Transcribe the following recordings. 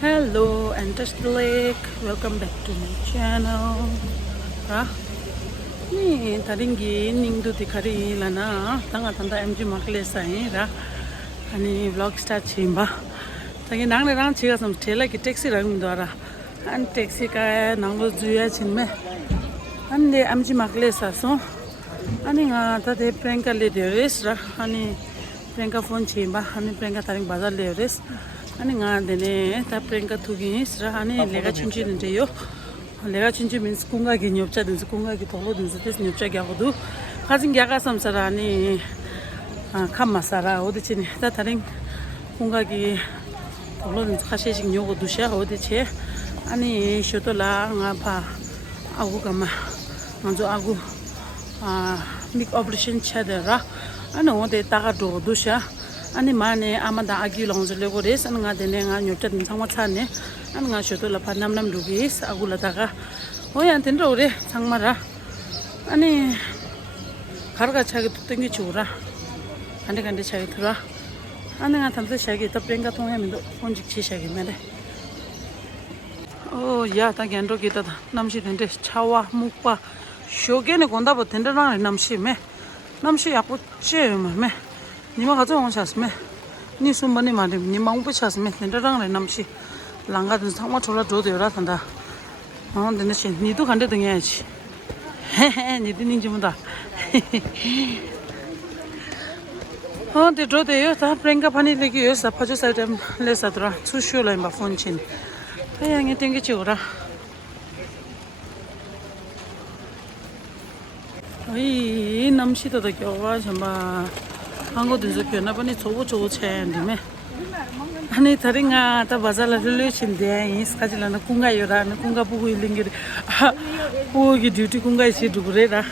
Hello, and touch the lake. Welcome back to my channel. Ni taringi ningdu dikari lana. Tanga MG makle sai ra. Ani vlog start chimba. Tangi nang le rang chiga sam thela ki taxi rang dwara. An taxi ka nanglo juya chinme. An le MG makle sa so. Ani nga ta de prank le de res ra. Ani prank phone chimba. Ani prank taring bazar le res. Ani nga dene ta prank thugi sra ani lega chunchi ndeyo lega chunchi means kunga gi nyopcha den kunga gi tolo den tes nyopcha gya godu khajin gya ga samsara ani khamma sara odi chini ta taring kunga gi tolo den khashe jing nyogo dusha odi che ani shoto la nga pa agu kama manjo agu mik operation chadera ani ode taga do dusha ani mane amada agi longjle gores an nga dene nga nyopta din sangma chane an nga shoto la phanam nam dugis agula daga oyan tin rore sangmara ani garga chagi tutengi chura ande gande chagi thura ani nga thamse chagi ta prenga thonghe mindo onjik chi chagi mele oh ya ta gendo kita namshi dende chawa mukpa shogene gonda bo dende na namshi me namshi yapo che me 니마 가져 온 샷스메 니 숨만이 말이 니 마음부 샷스메 nenda랑 남시 랑가든 상마 졸라 줘도요라 산다 근데 신 니도 간데 등해야지 헤헤 니도 닌지문다 근데 줘도요 다 프랭가 파니 내기요 사파주 사이템 레사드라 추쇼라인 바 폰친 하양에 땡기지 오라 이 남시도 더 겨와 정말 한국도 이렇게 나번에 저거 채는데 아니 다른가 다 바자라 릴레이션데 이스카질라나 군가요라는 군가 보고 있는 게 보기 듀티 군가 있이 두그래라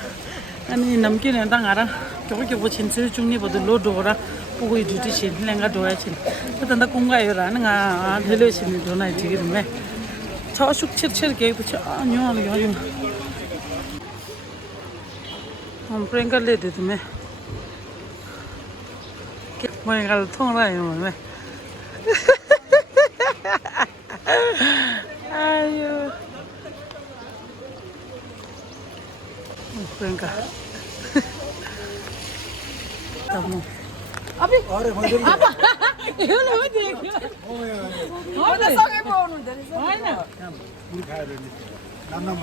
아니 남기는 당 알아 저렇게 뭐 진짜 중립 보도 로도라 보고 듀티 신 랭가 도야지 그런다 군가요라는 가 릴레이션이 도나 지금에 저 숙칠칠 게도 저 녀하는 게 프랭갈레 되드메 뭐야 갈 통라요 뭐 아유 그러니까 너무 아비 아빠 이거는 어디 어디 싸게 보는데 아니야 우리 가야 되니 남남은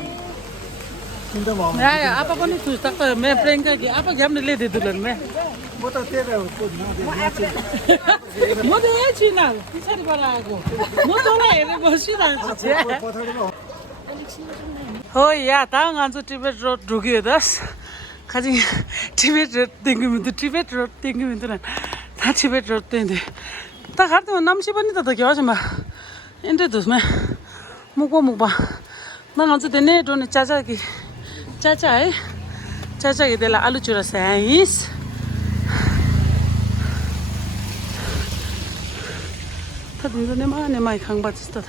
진짜 마음 야야 아빠 거는 두 딱다 매 프랭가기 아빠 겸네 레데 둘은 뭐 또 때려 뭐 돼야지 나 이차리 봐라고 뭐 돌아 얘네 멋이다 진짜 어야 다음 안주 티베트 로드 두기다스 가지 티베트 땡기면도 티베트 로드 땡기면도 다 티베트 로드 땡데 다 가도 남시번이다 더 겨워지 마 인데도 매 먹고 난 어제 내내 돈에 짜자기 짜자기 될라 알루 주라 사이스 다들 내 마이 강바지스다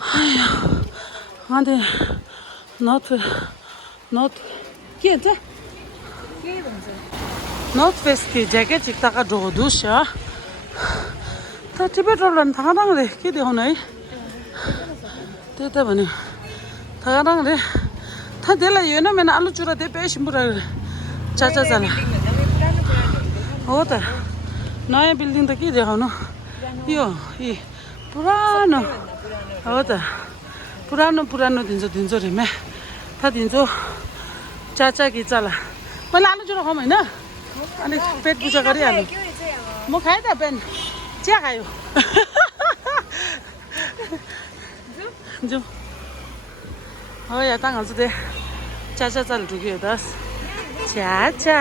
아야 안돼 not 끼한테 not 베스트 재킷 찍다가 도두샤 다 티베트로는 당하당래 끼데 호나이 됐다 보니 당하당래 다 될라 예나면 알루 주라 대 빼심부라 짜자잖아 होता नयाँ building त के देखाउनु यो पुरानो होता पुरानो दिन्छ रे मैं था दिन्छु चाचा कि चला मैले आलु चुरा खाऊँ हैन अनि पेट पूजा गरिहाल्नु म खाएँ त पेन चिया खायो जो हो या ताङहरु चाहिँ चाचा चल ढुक्यो दस चाचा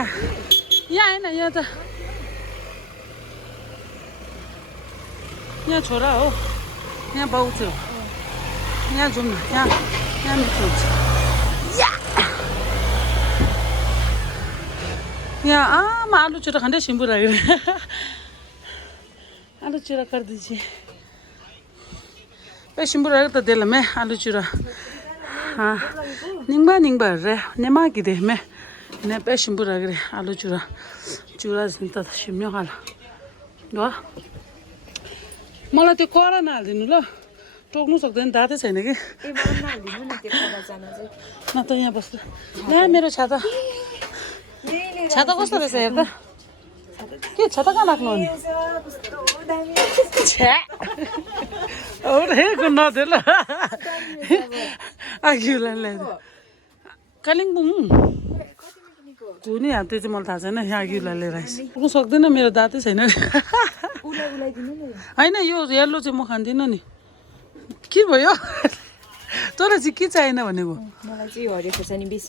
यहाँ हैन यहाँ त यहाँ छोरा हो यहाँ बाउ छ यहाँ जाउँ न यहाँ मिठो हुन्छ यहाँ आमा आलु चुरा खाँदै सिम्बु लाग्यो आलु चुरा कर दीजिए पे सिम्बु लाग्यो त देला मे आलु चुरा हाँ निंगबा रे नेमा की दे मे Ne peşin bura gire alu chura. Chura zinta shimyo hala. Lo. मलाई त्यो करा नहालिदिनु ल टोक्नु सक्दैन दाँतै छैन कि न त यहाँ बस्नु यहाँ मेरो छाता छाता कस्तो रहेछ हेर त के छाता कहाँ राख्नु अनि छ्या हेर्नु नदियो ल आगिउलाई ल्याएर कालिम्पोङ कुनै हात त्यो चाहिँ मलाई थाहा छैन आगिउलाई लिएर आइस पुग्नु सक्दैन मेरो दाँतै छैन होइन यो येल्लो चाहिँ म खाँदिनँ नि के भयो तँलाई चाहिँ के चाहिएन भनेको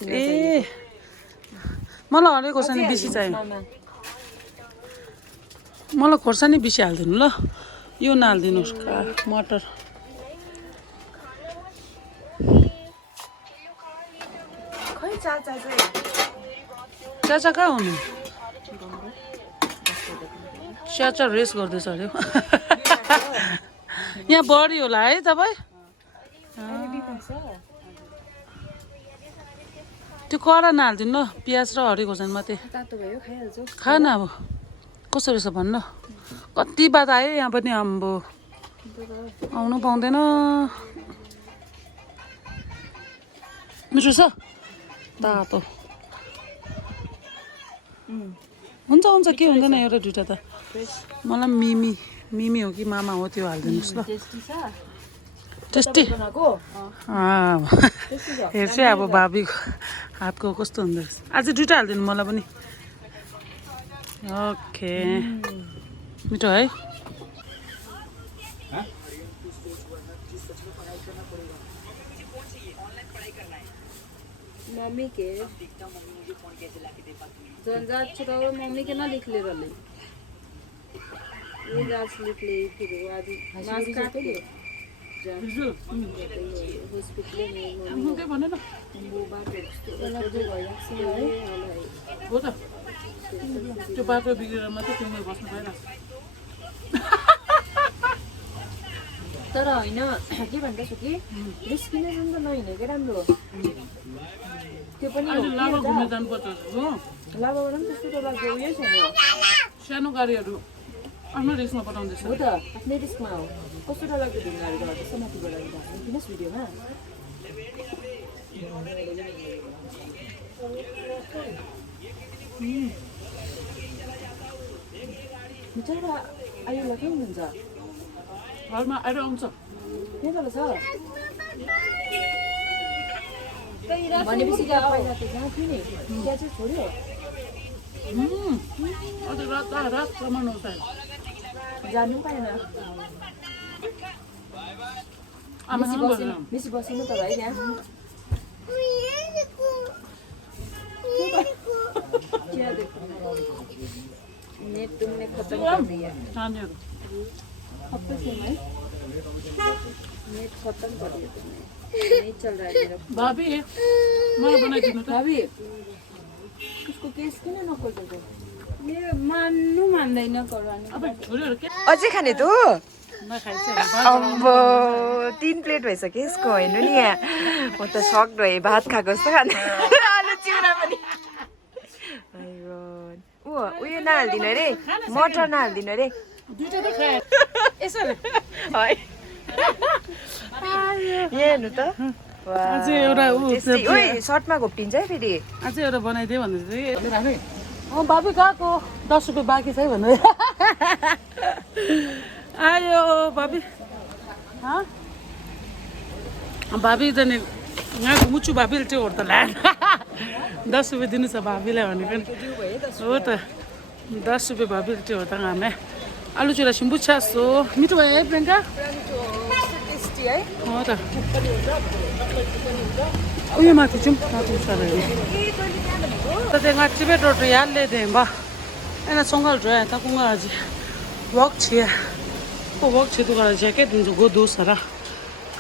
ए मलाई हरियो खोर्सानी बेसी चाहियो मलाई खोर्सानी बेसी हालिदिनु ल यो नहालिदिनुहोस् मटर चाचा कहाँ हुनु चाचा रेस गर्दैछ अरे यहाँ बढी होला है तपाईँ त्यो कडा नहालिदिनु ल प्याज र हरियो खोर्सानी मात्रै खा न अब कसो रहेछ भन्नु कति बात आयो यहाँ पनि आम्बो आउनु पाउँदैन मिठो छ तातो हुन्छ हुन्छ के हुँदैन एउटा दुइटा त मलाई मिमी हो कि मामा हो त्यो हालिदिनुहोस् ल टेस्टी हेर्छु अब भाबीको हातको कस्तो हुँदो रहेछ अझै दुइटा हालिदिनु मलाई पनि ओके मिठो है मम्मी के जनजात छुड़ाओ मम्मी के ना लिख ले रले ये जात लिख ले फिर आदि मास काट ले हॉस्पिटल में हम के भने न वो बात अलग जो गयो है हो त त्यो बाटो बिग्रेर मात्रै तिमीले बस्नु भएन तर हैन के भन्दैछु कि निस्किने जुन त नहिनेकै राम्रो त्यो पनि हो लाभा घुम्न जानुपर्छ हो लाभाबाट पनि त्यस्तो त लाग्यो उयो छैन सानो गाडीहरू आफ्नो रिस्कमा पठाउँदैछ हो त आफ्नै रिस्कमा हो कस्तो डरलाग्दो ढुङ्गाहरू गर्छ त्यस्तो माथिबाट हेर्नुहोस् भिडियोमा बिचरा आयुलाई के हुनुहुन्छ घरमा आएर आउँछ के तल छ भनेपछि पहिला त जहाँ थियो नि त्यहाँ चाहिँ छोड्यो अझै रातसम्म आउँछ जानु पाएन मिसी बसिनु त भाइ त्यहाँ नेट तुमने खत्म कर दिया नानीहरू खत्म है नेट खत्म कर दिया तुमने नहीं चल रहा है मेरा भाभी मलाई बनाइदिनु त भाभी उसको केस किन नखोल्दै मेरो मान्नु मान्दैन करवानी अब छोरीहरू के अझै खाने तँ नखाइछ अम्बो 3 प्लेट भइसक्यो यसको हेर्नु नि यहाँ म त सक भएँ भात खाएको जस्तो खाने आलु चिउरा पनि उयो नहालिदिनु अरे मटर नहालिदिनु अरे दुईटा त खाए यसरी है यहाँ हेर्नु त अझै एउटा ओइ सर्टमा घोप्टिन्छ है फेरि अझै एउटा बनाइदियो भन्दै भाबी गएको 10 रुपियाँ बाँकी छ है भन्नु आयो भाबी भाबी जाने यहाँको मुचु भाबीले चाहिँ हो त ल्या 10 रुपियाँ दिनु छ भाबीलाई भनेको हो त 10 रुपियाँ भाबीले चाहिँ हो त हामी आलु चिउरा सिम्बु छासो मिठो भयो है प्रियङ्का हो त उयो माथि जाउँ Tadi ngacibe dodo yalle demba. Ena songal joya ta kunga aji. Walk chia. Ko walk chia tu kala jacket dunjo go do sara.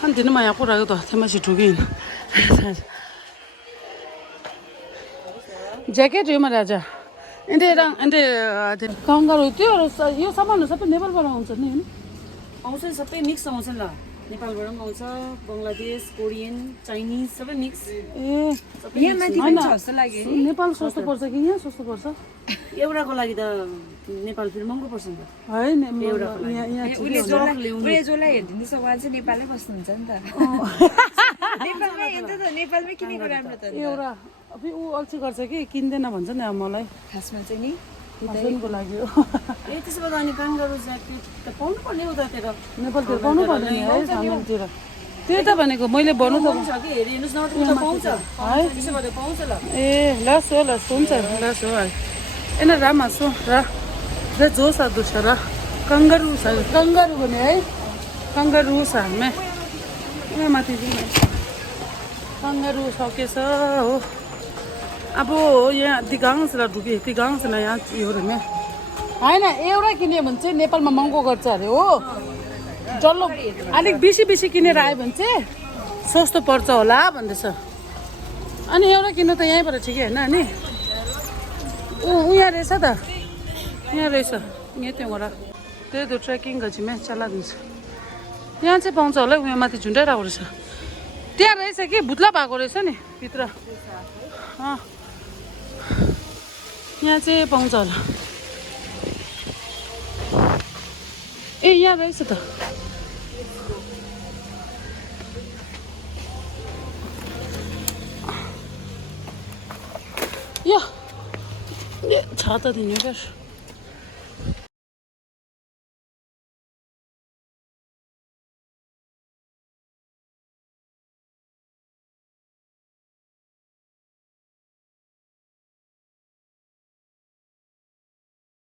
Kan dinu ma yapo rago to tema chi tugin. Jacket yo maraja. Ende kangaroo त्यो यो सामानहरु सबै नेपालबाट आउँछ नि हैन आउँछ सबै mix आउँछ ल नेपालबाट पनि आउँछ बङ्गलादेश कोरियन चाइनिज सबै मिक्स ए यहाँ माथि पनि छ जस्तो लाग्यो नि नेपाल सस्तो पर्छ कि यहाँ सस्तो पर्छ एउटाको लागि त नेपाल फेरि महँगो पर्छ नि त है यहाँ उसले जसलाई हेरिदिँदैछ उहाँ चाहिँ नेपालै बस्नुहुन्छ नि त नेपालमै हेर्दा त नेपालमै किनेको राम्रो त एउटा अब ऊ अल्छी गर्छ कि किन्दैन भन्छ नि अब मलाई खासमा चाहिँ नि हस्बेन्डको लागि हो ए त्यसो भए अनि काङ्गारू ज्याकेट त पाउनु पर्ने उतातिर नेपालतिर पाउनु पर्दैन नि है सामानतिर त्यही त भनेको मैले भन्नु त छ कि हेरि हेर्नुहोस् न उता पाउँछ है त्यसो भए पाउँछ ल ए लस हो लस हुन्छ लस हो एना रामा सो र जो सा दूसरा कंगारू भने है कंगारू छ हामी यहाँ माथि कंगारू सकेछ हो अब यहाँ दिगाङ्सलाई ढुके दिगाङ्सलाई यहाँ यो में होइन एउटा किन्यो भने चाहिँ नेपालमा महँगो गर्छ अरे हो डल्लो अलिक बेसी किनेर आयो भने चाहिँ सस्तो पर्छ होला भन्दैछ अनि एउटा किन्नु त यहीँबाट ठिकै होइन अनि यहाँ रहेछ त यहाँ रहेछ यहाँ त्यहाँबाट त्यही त ट्रेकिङ गजीमा चला दिन्छ यहाँ चाहिँ पाउँछ होला उहाँ माथि झुन्डाइरहेको रहेछ त्यहाँ रहेछ कि भुत्ला भएको रहेछ नि भित्र यहाँ चाहिँ पाउँछ होला ए यहाँ रहेछ त यो छाता दिने कर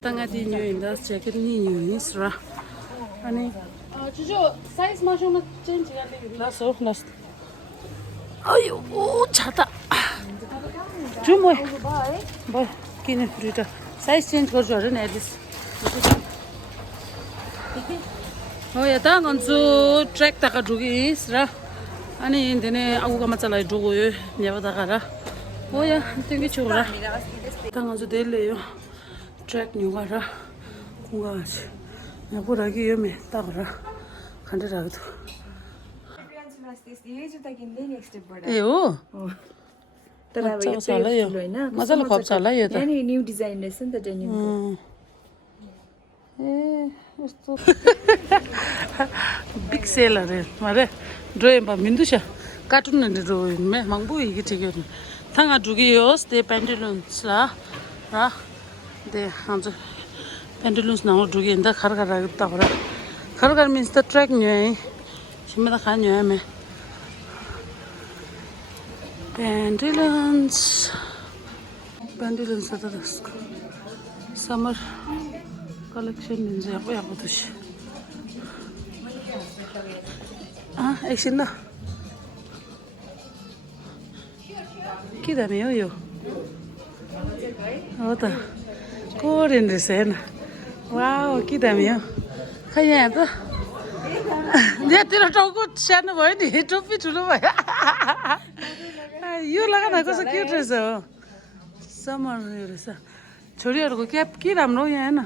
tanga di nyo inda jacket ni nyo ni sra ani chujo size ma shona change garle la so last ayo o chata zoom भयो किन दुइटा साइज चेन्ज गर्छु अरे नि एटलिस्ट हो यता गन्छु ट्र्याक ताका ढुकिस र अनि हिँड्ने अगुकामा चलाइ ढुगयो यहाँ ताका हो या त्यही छोरा ता गन्छु त्यसले यो ट्र्याक न्यु गरेर कुङ्गा यहाँ पुरा कि यो मे तागर खाँदिरहेको थियो ए हो तर अब यो होइन मजाले खप्छ होला यो त नि न्यू डिजाइन रहेछ नि त डेनिमको ए यस्तो बिग सेल अरे मारे ड्रोइङमा मिन्दुछ कार्टुन ने ड्रोइङ में मंगबु ही ठीक है थांगा दुगी होस दे पेंडुलम्स ला रा दे हम जो पेंडुलम्स ना दुगी इंदा खरखर तगरा खरखर मीन्स द ट्रैक न्यू है छिमे द खान न्यू है में pendulums त त्यसको समर कलेक्सन हुन्छ यहाँ अब तुस एकछिन ल के दामी हो यो हो त कोरियन रहेछ हेर्न वाउ के दामी हो खै यहाँ त यहाँतिर टाउको सानो भयो नि टोपी ठुलो भयो यो लगा न कस्तो क्युट रहेछ हो समर यो रहेछ छोरीहरूको क्याप के राम्रो यहाँ होइन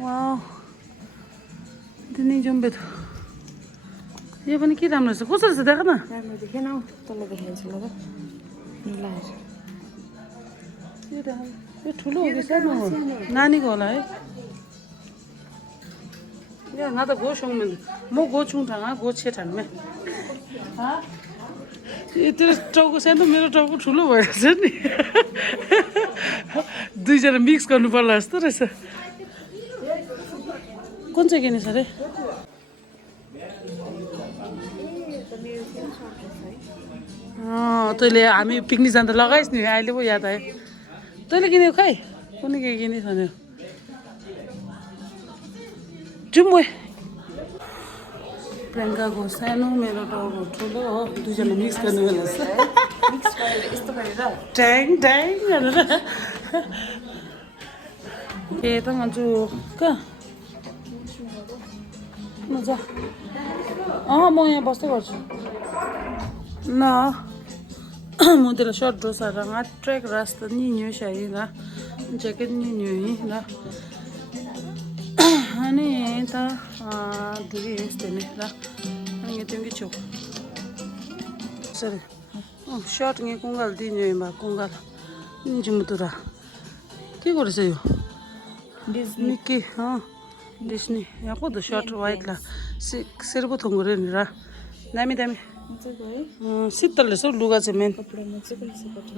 वाउ दिनै जम्बे त यो पनि के राम्रो रहेछ कस्तो रहेछ देख न राम्रो देखेन हौ तँलाई देखाइदिन्छु ल मिलाएर यो देख यो ठुलो हो कि सानो हो नानीको होला है या ना त गो सौमेन म गो छुङठाङा गो छेठाङ में यत्रो टाउको सानो मेरो टाउको ठुलो भएछ नि दुईजना मिक्स गर्नु पर्ला जस्तो रहेछ कुन चाहिँ किनेछ अरे तैँले हामी पिकनिक जाँदा लगाइस् नि अहिले पो याद आयो तैँले किनेको खै कुनै के किनेछ भने जाउँ प्रियङ्काको सानो मेरो टाउको ठुलो हो दुईजना मिक्स गर्नु बेला यस्तो गरेर ट्याङ ट्याङ गरेर ए त भन्छु कहाँ मजा म यहाँ बस्दै गर्छु ल म त्यसलाई सर्ट ड्रेसहरू ट्र्याक रास्ता नि न्यू शाही र ज्याकेट नि न्यू र अनि त दुई यस्तै नै ल अनि यहाँ तिमी छेउ सरी सर्ट यहाँ कुङ्गाल दिने भा कुङ्गाल जिमुतुरा के गरेछ यो निकै डिस्नी यहाँ कस्तो सर्ट वाइट ला सेरको थोङ्गो रे नि र दामी दामी शीतल रहेछ हौ लुगा चाहिँ मेन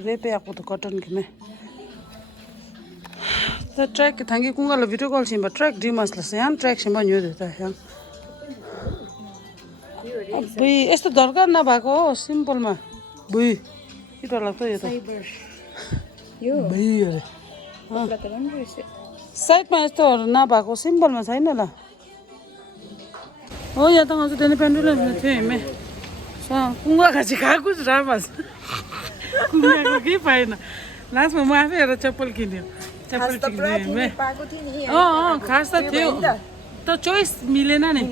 रेपे आएको त कटन किमे त ट्रैक थांगी कुंगाला वीडियो कॉल सिंबा ट्रैक डिमास लस यान ट्रैक सिंबा न्यू देता है अबे यस्तो दरकार नभएको हो सिम्पलमा बुई के डर लाग्छ यो त यो बुई अरे कपडा त राम्रो रहेछ साइडमा यस्तोहरु नभएको सिम्पलमा छैन ल हो या त अझ त्यसले पेन्डुलम थियो हिमे कुङ्गा खाची खाएको छु रामास कुङ्गाको केही पाएन लास्टमा म आफै हेरेर चप्पल किन्यो चप्पल किन्यो खास त थियो त चोइस मिलेन नि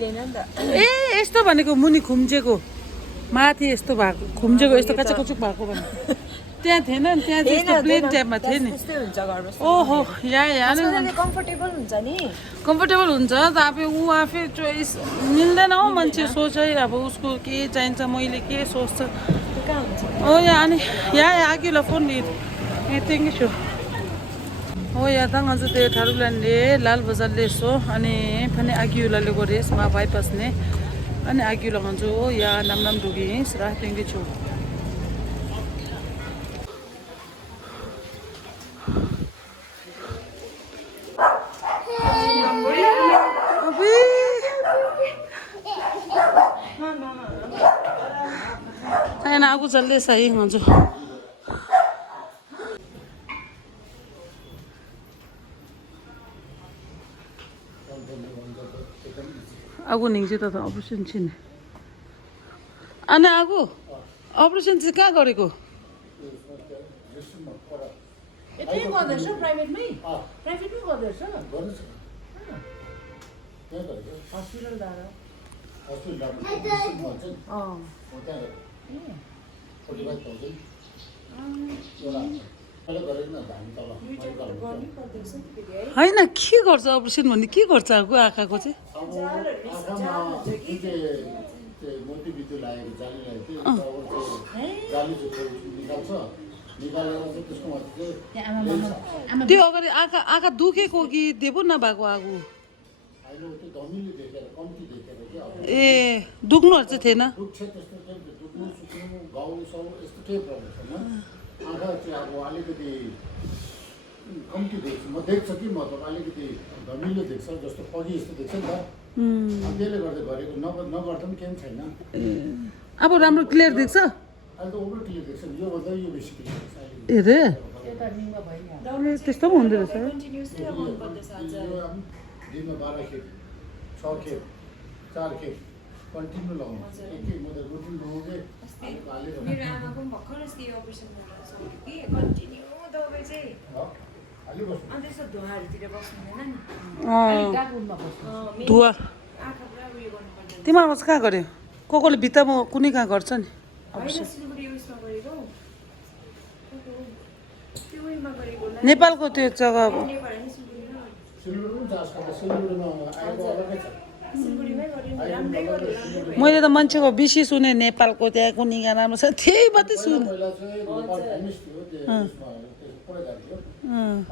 ए यस्तो भनेको मुनि खुम्चेको माथि यस्तो भएको खुम्चेको यस्तो कचकचुक भएको भने त्यहाँ थिएन नि त्यहाँ चाहिँ यस्तो प्लेन टाइपमा थियो नि त्यस्तै हुन्छ घरमा ओहो यहाँ कम्फर्टेबल हुन्छ नि कम्फर्टेबल हुन्छ त अब ऊ आफै चोइस मिल्दैन हौ मान्छे सोचै अब उसको के चाहिन्छ मैले के सोच्छ हो यहाँ अनि यहाँ आगिला फोन यतिकै छु हो यहाँ त अझ त्यो ठाडुलानले लाल बजारले सो अनि फने आगियुलाले गरेस मा बाइपासने अनि आगियुला भन्छु हो यहाँ नाम डुगिस राख्दै छु ఆయన ఆకు చల్లేసాయి మంచు आगो निङ्चे त अपरेसन छिन् अनि आगो अपरेसन चाहिँ कहाँ गरेको होइन के गर्छ अपरेसन भन्ने के गर्छ आगो आँखाको चाहिँ त्यो अगाडि आँखा दुखेको कि देबो नभएको आगो ए दुख्नुहरू चाहिँ थिएन कम्ती देख्छु म देख्छ कि म त अलिकति धमिलो देख्छ जस्तो पगी जस्तो देख्छ नि त त्यसले गर्दा गरेको नगर्दा पनि केही छैन अब राम्रो क्लियर देख्छ अहिले त ओभर क्लियर देख्छ यो भन्दा यो बेसी क्लियर देख्छ ए रे त्यस्तो पनि हुँदो रहेछ दिनमा 12 खेप 6 खेप 4 खेप कन्टिन्यू लगाउनु एक म त रुटिन लगाउँदै मेरो आमाको पनि भर्खर अस्ति अपरेसन गरेर कि कन्टिन्यू दबाई चाहिँ अन्त यसो धुवाहरूतिर बस्नु हुँदैन नि धुवा आँखा पुरा उयो गर्नुपर्छ तिमीहरूको चाहिँ कहाँ गऱ्यो कोले भित्तामा कुनै कहाँ गर्छ नि होइन सिलगढी उयसमा गरेको त्यो उयोमा गरेको नेपालको त्यो जग्गा अब नेपाल नि सिलगढीमा सिलगढी जाँच गर्दा सिलगढीमा आएको अलग्गै छ सिलगढीमै गरेँ राम्रै गऱ्यो मैले त मान्छेको बेसी सुने नेपालको त्यहाँ कुनै गाना राम्रो छ त्यही मात्रै सुने पहिला चाहिँ नेपाल फेमस थियो त्यो पुरै जान्थ्यो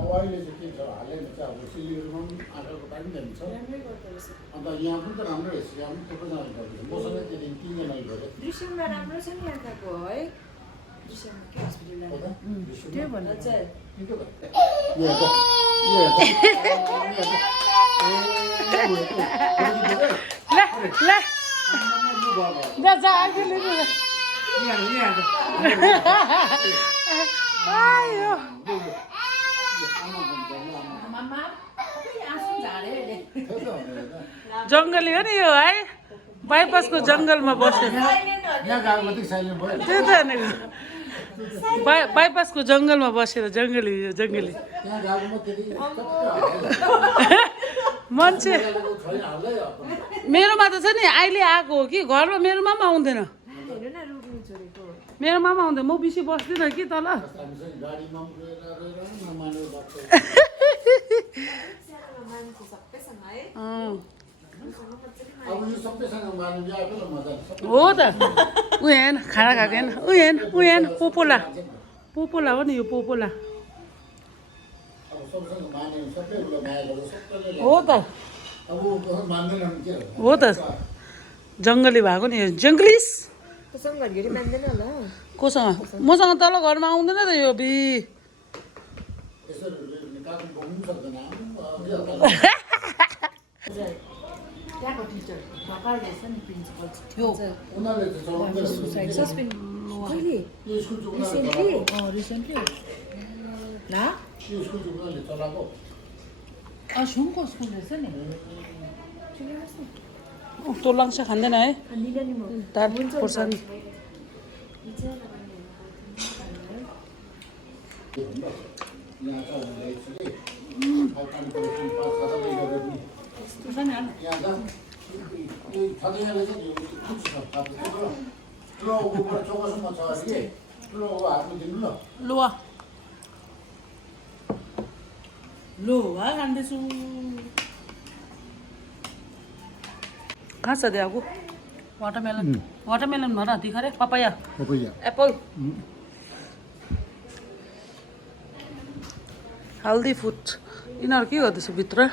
अब अहिले चाहिँ के छ हालैमा चाहिँ अब सिलगढीमा पनि आँखाको टाइम जान्छ अन्त यहाँ पनि त राम्रो रहेछ यहाँ पनि थुप्रैजनाले गर्दैछ मसँग त्यो दिन 3 जनाले गरे दृश्यमा राम्रो छ नि आँखाको है दृश्यमा के हस्पिटल त्यो भन्नु हजुर जङ्गली हो नि यो है बाइपासको जङ्गलमा बस्यो यहाँ गएको मात्रै साइलेन्ट भयो त्यो त भनेको बाइपासको जङ्गलमा बसेर जङ्गली जङ्गली त्यहाँ गएको म त्यति मान्छे छैन हाल्दै मेरोमा त छ नि अहिले आएको हो कि घरमा मेरोमा पनि आउँदैन हेर्नु न रुक्नु छोडेको मेरोमा पनि आउँदैन म बेसी बस्दिनँ कि तल हामी चाहिँ गाडीमा पनि गएर नमानेर लाग्छ मान्छे सबैसँग है आफैलाई मजा सबै हो त ऊ हेर्न खाना खाएको हेर्न ऊ हेर्न पोपोला पोपोला हो नि यो पोपोला अब सबसँग माने सबै उसलाई माया गर्छ सबैले हो त अब ऊ मान्दैन के हो त जङ्गली भएको नि जङ्गलिस तसँग घरिघरि मान्दैन होला कोसँग मसँग तल घरमा आउँदैन त यो बी यसरी निकाल्नु बोक्नु सक्दैन त्यहाँको टिचर भर्खर रहेछ नि प्रिन्सिपल थियो उनीहरूले त चलाउँदै सस्पेन्ड कहिले यो स्कुल चाहिँ उनीहरूले रिसेन्टली ना यो स्कुल चाहिँ उनीहरूले चलाएको सुनको स्कुल रहेछ नि तँ लङ्स खाँदैन है दाल खोर्सानी यहाँ चाहिँ उनीहरूले एक्चुअली खालपानी परिवर्तन पास खाताले गरेर पनि यहाँ त यो छँदैले चाहिँ यो कुछ छ ठुलो ऊबाट चौकासम्म छ अरे ठुलो ऊ हातमा दिनु ल लुवा लुवा खाँदैछु कहाँ छ दिएको वाटरमेलन वाटरमेलन भन दिखा रे papaya papaya Apple healthy food यिनीहरू के गर्दैछ भित्र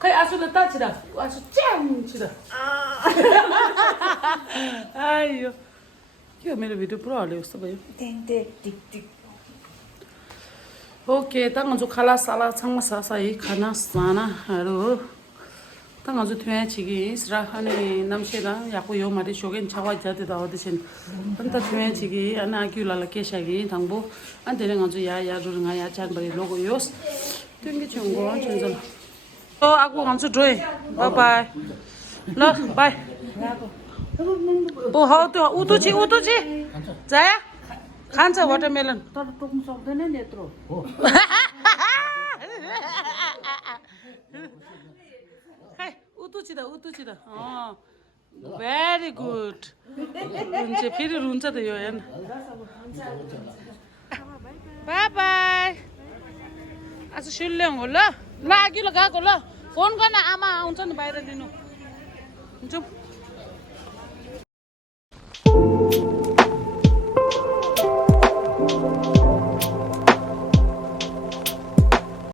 खै आसु त छिरा आसु च्याङ छिरा आयो के हो मेरो भिडियो पुरा हल्यो जस्तो भयो ओके 당근주 칼라살라 창마사사이 카나사나로 당근주 퇴치기 스라하네 남셰라 야고 요 말이 쇼겐 차와자데다 어디신 근데 퇴치기 아나규라라 케샤기 당보 안데는 아주 야야루nga 야찬버리 로고 요스 땡기 정고 전전 어 아고 감수 조이 바이바이 너 바이 오 하우도 우도지 자야 खान्छ वाटरमेलन तर टोक्नु सक्दैन नि यत्रो खै उतुचिदा भेरी गुड रुन्छ फेरि रुन्छ त यो हेर्न बाई बाई आज सुल्ल्याउँ हो ल अघि ल गएको ल फोन गर्न आमा आउँछ नि बाहिर लिनु हुन्छ